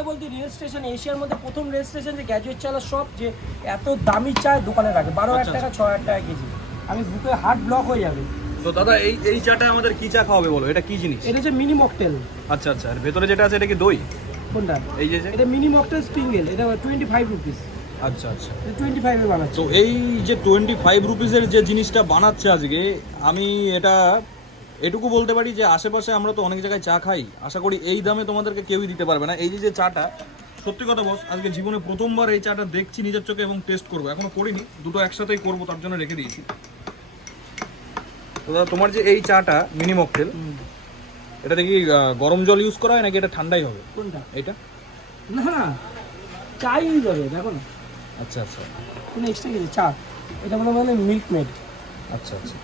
কথা বলতে rail station এশিয়ার মধ্যে প্রথম রেল স্টেশন যে গ্র্যাজুয়েট চালা সব যে এত দামি চায় দোকানে রাখে 12,000 টাকা 6,000 টাকা কেজি। আমি বুকে হার্ট ব্লক হয়ে যাবে। তো দাদা এই চাটা আমাদের কি চা খাওয়াবে বলো, এটা কি জিনিস? এটা যে মিনি মকটেল। আচ্ছা আচ্ছা, আর ভেতরে যেটা আছে এটা কি দই? কোনটা? এই যে এটা মিনি মকটেল স্প্রিংগেল, এটা 25 রুপিস। আচ্ছা আচ্ছা, 25 এর বানাচ্ছে। তো এই যে 25 রুপিসের যে জিনিসটা বানাচ্ছে আজকে, আমি এটা এটুকু বলতে পারি যে আশেপাশে আমরা তো অনেক জায়গায় চা খাই, আশা করি এই দামে তোমাদেরকে কেউই দিতে পারবে না। এই যে চাটা, সত্যি কথা বস, আজকে জীবনে প্রথমবার এই চাটা দেখছি নিজের চোখে এবং টেস্ট করবো। এখনো করিনি, দুটো একসাথেই করবো, তার জন্য রেখে দিয়েছি। তো দাদা তোমার যে এই চাটা মিনি মকটেল, এটা দেখি গরম জল ইউজ করা হয় নাকি এটা ঠান্ডাই হবে? কোনটা? এটা না না, চাই ইউজ হবে, দেখো না। আচ্ছা আচ্ছা কোনো এক্সট্রা কিছু চা, এটা মানে মিল্ক মেড। আচ্ছা আচ্ছা,